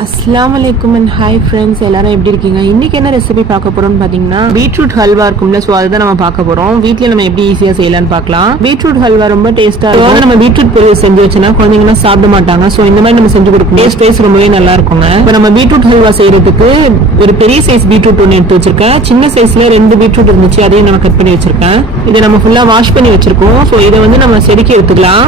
அஸ்ஸலாமு அலைக்கும் and hi friends, எல்லாரும் எப்படி இருக்கீங்க? இன்னைக்கு என்ன ரெசிபி பார்க்க போறோம்னு பாத்தீங்கன்னா பீட்ரூட் ஹல்வா இருக்கும்ல, சோ அதுதான் நம்ம பார்க்க போறோம். வீட்லயே நம்ம எப்படி ஈஸியா செய்யலாம்னு பார்க்கலாம். பீட்ரூட் ஹல்வா ரொம்ப டேஸ்டா இருக்கும். நம்ம பீட்ரூட் பொரியல் செஞ்சு வச்சோம்னா குழந்தைங்க சாப்பிட மாட்டாங்க. சோ இந்த மாதிரி நம்ம செஞ்சு கொடுக்கணும். டேஸ்ட் ரொம்பவே நல்லா இருக்குங்க. இப்போ நம்ம பீட்ரூட் ஹல்வா செய்யறதுக்கு ஒரு பெரிய சைஸ் பீட்ரூட் ஒன்று எடுத்து வச்சிருக்கேன். சின்ன சைஸ்ல 2 பீட்ரூட் இருந்துச்சு, அதையும் நம்ம கட் பண்ணி வச்சிருக்கேன். இதை நம்ம ஃபுல்லா வாஷ் பண்ணி வச்சிருக்கோம். சோ இதை நம்ம செதுக்கி எடுத்துக்கலாம்.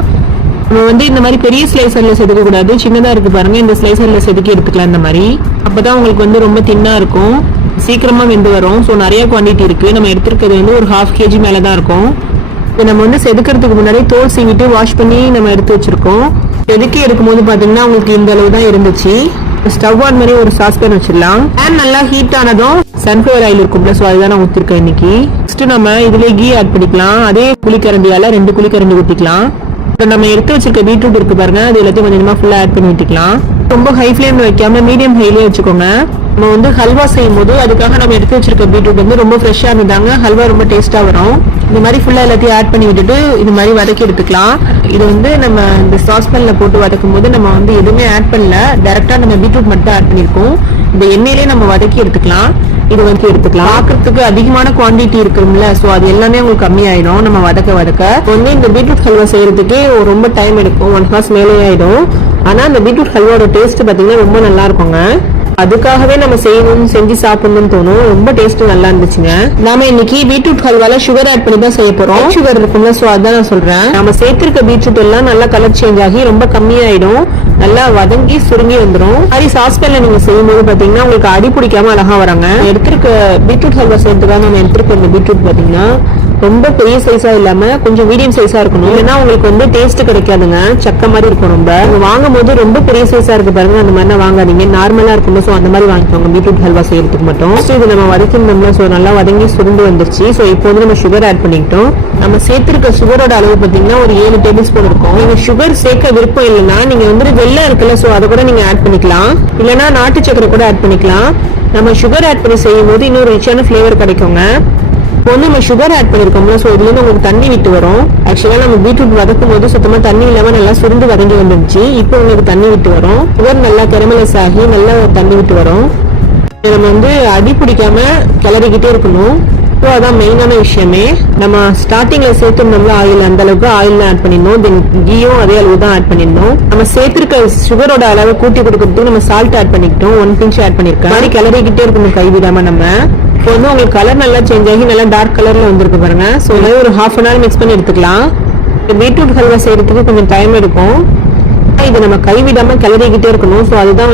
நம்ம இந்த மாதிரி பெரிய ஸ்லைசர்ல செதுக்க கூடாது, சின்னதா இருக்கு பாருங்க, இந்த ஸ்லைசர்ல செதுக்கி எடுத்துக்கலாம். இந்த மாதிரி அப்பதான் உங்களுக்கு ரொம்ப தின்னா இருக்கும், சீக்கிரமா வெந்து வரும். ஸோ நிறைய குவான்டிட்டி இருக்கு. நம்ம எடுத்துருக்கிறது ஒரு 1/2 kg மேலதான் இருக்கும். இப்போ நம்ம செதுக்கிறதுக்கு முன்னாடி தோல் சீவிட்டு வாஷ் பண்ணி நம்ம எடுத்து வச்சிருக்கோம். செதுக்கி எடுக்கும் போது பாத்தீங்கன்னா உங்களுக்கு இந்த அளவு தான் இருந்துச்சு. ஸ்டவ் ஆன் மாதிரி ஒரு சாஸ்பேன் வச்சிடலாம். பேன் நல்லா ஹீட் ஆனதும் சன்ஃபிளவர் ஆயில் இருக்கும்ல, ஸோ அதுதான் நான் ஊற்றிருக்கேன் இன்னைக்கு. ஃபர்ஸ்ட் நம்ம இதுல கீ ஆட் பண்ணிக்கலாம். அதே குழிக்கரண்டியால 2 குழிக்கரண்டி ஊற்றிக்கலாம். இப்போ நம்ம எடுத்து வச்சிருக்க பீட்ரூட் இருக்கு பாருங்க, அது எல்லாத்தையும் கொஞ்சமா ஃபுல்லா ஆட் பண்ணி விட்டுக்கலாம். ரொம்ப ஹை ஃபிளேம்ல வைக்காம மீடியம் ஹைலயே வச்சுக்கோங்க. நம்ம ஹல்வா செய்யும் போது அதுக்காக நம்ம எடுத்து வச்சிருக்க பீட்ரூட் ரொம்ப ஃப்ரெஷ்ஷா இருந்தாங்க, ஹல்வா ரொம்ப டேஸ்டா வரும். இந்த மாதிரி ஃபுல்லா எல்லாத்தையும் ஆட் பண்ணி விட்டுட்டு இது மாதிரி வதக்கி எடுத்துக்கலாம். இது நம்ம இந்த சாஸ்பேன்ல போட்டு வதக்கும் போது நம்ம எதுவுமே ஆட் பண்ணல, டைரக்டா நம்ம பீட்ரூட் மட்டும் ஆட் பண்ணிருக்கோம். இந்த எண்ணெயிலே நம்ம வதக்கி எடுத்துக்கலாம். இது எடுத்துக்கலாம். பாக்குறதுக்கு அதிகமான குவான்டிட்டி இருக்கும்ல, சோ அது எல்லாமே உங்களுக்கு கம்மியாயிடும் நம்ம வதக்க இந்த பீட்ரூட் ஹல்வா செய்யறதுக்கு ரொம்ப டைம் எடுக்கும், 1 hour மேலே ஆயிடும். ஆனா இந்த பீட்ரூட் ஹல்வாவோட டேஸ்ட் பாத்தீங்கன்னா ரொம்ப நல்லா இருக்குங்க. அதுக்காகவே நம்ம செஞ்சு சாப்பிடணும்னு தோணும். ரொம்ப டேஸ்ட் நல்லா இருந்துச்சுங்க. நாம இன்னைக்கு பீட்ரூட் ஹல்வால சுகர் ஆட் பண்ணி தான் செய்ய போறோம். சுகர் இருக்கும்ல, சோ அதான் நான் சொல்றேன். நம்ம சேர்த்திருக்க பீட்ரூட் எல்லாம் நல்லா கலர் சேஞ்ச் ஆகி ரொம்ப கம்மியாயிடும், நல்லா வதங்கி சுருங்கி வந்துடும். மாதிரி சாஸ்பேன்ல நீங்க செய்யும் போது பாத்தீங்கன்னா உங்களுக்கு அடி பிடிக்காம அழகா வராங்க. எடுத்திருக்க பீட்ரூட் ஹல்வா செய்யறதுக்காக நம்ம எடுத்திருக்க இந்த பீட்ரூட் பாத்தீங்கன்னா ரொம்ப பெரிய சைஸா இல்லாம கொஞ்சம் மீடியம் சைஸா இருக்கணும். ஏன்னா உங்களுக்கு டேஸ்ட் கிடைக்காதுங்க, சக்க மாதிரி இருக்கும். ரொம்ப வாங்கும் போது ரொம்ப பெரிய சைஸா இருக்கு பாருங்க, அந்த மாதிரி வாங்காதீங்க. நார்மலா இருக்கும், சோ அந்த மாதிரி வாங்கிக்கோங்க பீட்ரூட் ஹல்வா செய்யறதுக்கு மட்டும். இது நம்ம வதக்கினோம்ல, சோ நல்லா வதங்கி சுருண்டு வந்துருச்சு. சோ இப்போ நம்ம சுகர் ஆட் பண்ணிக்கிட்டோம். நம்ம சேர்த்திருக்க சுகரோட அளவு பாத்தீங்கன்னா ஒரு 7 டேபிள் ஸ்பூன் இருக்கும். நீங்க சுகர் சேர்க்க விருப்பம் இல்லைன்னா நீங்க வெள்ளை இருக்குல்ல, சோ அதை கூட நீங்க ஆட் பண்ணிக்கலாம். இல்லைன்னா நாட்டு சக்கரை கூட ஆட் பண்ணிக்கலாம். நம்ம சுகர் ஆட் பண்ணி செய்யும் போது இன்னொரு ரிச்சான பிளேவர் கிடைக்குங்க. இப்போ நம்ம சுகர் ஆட் பண்ணிருக்கோம்ல, சோ இதுல உங்களுக்கு தண்ணி விட்டு வரும். ஆக்சுவலா நம்ம பீட்ரூட் வதக்கும் போது சுத்தமா தண்ணி இல்லாம நல்லா சுருண்டு வதங்கி வந்துருச்சு. இப்போ உங்களுக்கு தண்ணி விட்டு வரும். சுகர் நல்லா கெரமலைஸ் ஆகி நல்லா தண்ணி விட்டு வரும். நம்ம அடி பிடிக்காம கிளறிக்கிட்டே இருக்கணும். அதான் மெயினான விஷயமே. நம்ம ஸ்டார்டிங்ல சேர்த்துனோம்ல ஆயில், அந்த அளவுக்கு ஆயில் ஆட் பண்ணிடணும். தென் கீயும் அதே அளவு தான் ஆட் பண்ணிடணும். நம்ம சேர்த்திருக்க சுகரோட அளவை கூட்டி கொடுக்கறதுக்கு நம்ம சால்ட் ஆட் பண்ணிக்கிட்டோம். 1 pinch ஆட் பண்ணிருக்கேன். மாதிரி கிளறிக்கிட்டே இருக்கணும் கைவிடாம. நம்ம இப்போ உங்களுக்கு கலர் நல்லா சேஞ்ச் ஆகி நல்லா டார்க் கலர்ல வந்திருக்கு பாருங்க. ஸோ ஒரு 1/2 hour மிக்ஸ் பண்ணி எடுத்துக்கலாம். பீட்ரூட் ஹல்வா செய்யறதுக்கு கொஞ்சம் டைம் எடுக்கும். இது நம்ம கைவிடாம கிளறிக்கிட்டே இருக்கணும். ஸோ அதுதான்